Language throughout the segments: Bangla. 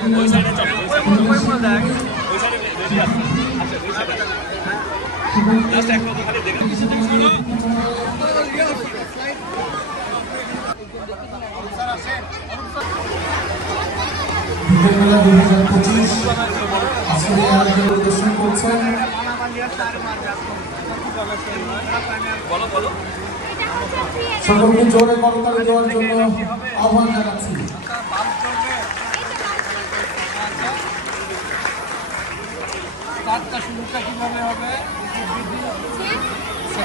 ওই সাইডে চলো ওই সাইডে ওই সাইডে আছে আচ্ছা ওই সাইডে সকলকে জোরে করতালি দেওয়ার জন্য আহ্বান জানাচ্ছি কাজটা শুরুটা কীভাবে হবে?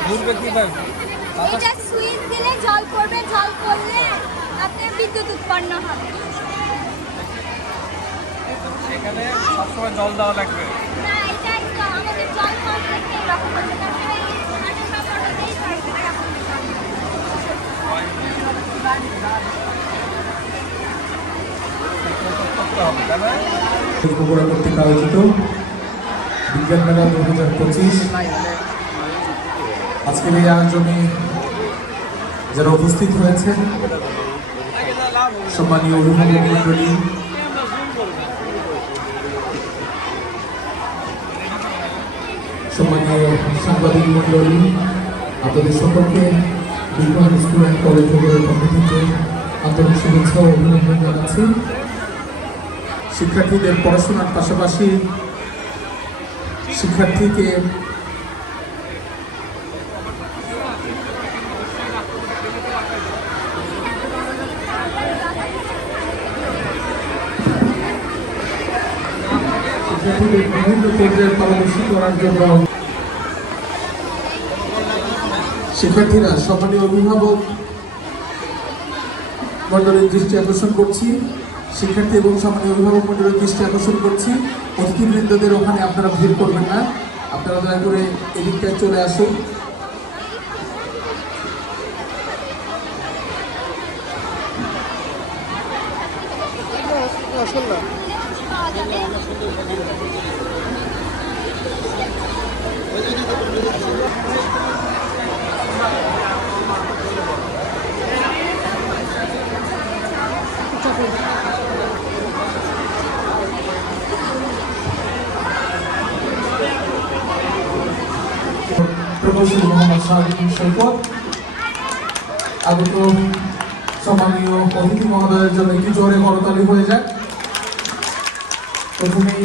ঘুরবে কীভাবে? এটা সুইচ দিলে জল পড়বে জল পড়লে আপনার বিদ্যুৎ উৎপন্ন হবে। এখানে সবসময় জল দেওয়া লাগবে। না এটা আমাদের জল এরকম করতে হবে তাই না? কর্তৃক আয়োজিত বিজ্ঞান মেলা দু হাজার পঁচিশ। আজকের এই আয়োজনে যারা উপস্থিত হয়েছেন, সম্মানীয় অভিভাবক মন্ডলী সম্মানীয় সাংবাদিক মন্ডলী আপনাদের সকলকে বিজ্ঞান স্কুল অ্যান্ড কলেজ বগুড়ার পক্ষ থেকে আন্তরিক শুভেচ্ছা ও অভিনন্দন জানাচ্ছি। শিক্ষার্থীদের পড়াশোনার পাশাপাশি শিক্ষার্থীকে বিভিন্ন কেন্দ্রের পারদর্শী করার জন্য শিক্ষার্থীরা সম্মানীয় অভিভাবক মন্ডলের দৃষ্টি আকর্ষণ করছি শিক্ষার্থী এবং সম্মানীয় অভিভাবক মন্ডলের দৃষ্টি আকর্ষণ করছি। অতিথিবৃন্দদের ওখানে আপনারা ভিড় করবেন না। আপনারা দয়া করে এদিকটায় চলে আসুন। পাওয়া যাবে প্রকৌশলী মোহাম্মদ শাহিন সৈকত, আগত সম্মানীয় অতিথি মহোদয়ের জন্য একটি জোরে করতালি হয়ে যায়। প্রথমেই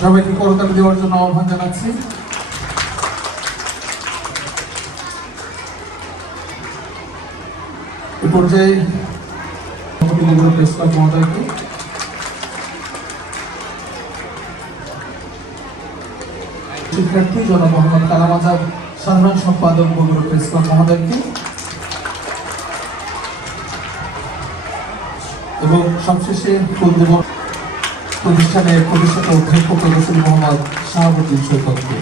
সবাইকে করতালি দেওয়ার জন্য আহ্বান জানাচ্ছি। এ পর্যায়ে প্রেস ক্লাব মহোদয়কে শিক্ষার্থী জনাব মোহাম্মদ কালাম আজাদ, সাধারণ সম্পাদক বগুড়া ইসলাম মহোদয়কে এবং সবশেষে প্রতিষ্ঠানের প্রতিষ্ঠাতা অধ্যক্ষ প্রদর্শনী মোহাম্মদ শাহাবুদ্দিন সৈকতকে।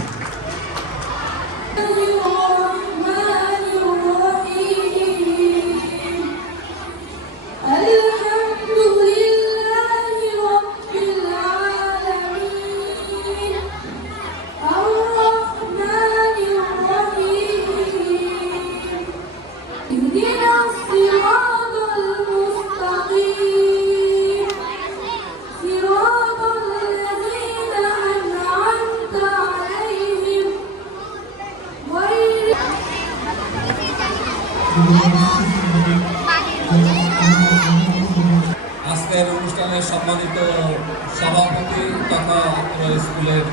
আজকের অনুষ্ঠানের সম্মানিত সভাপতি তথা স্কুলের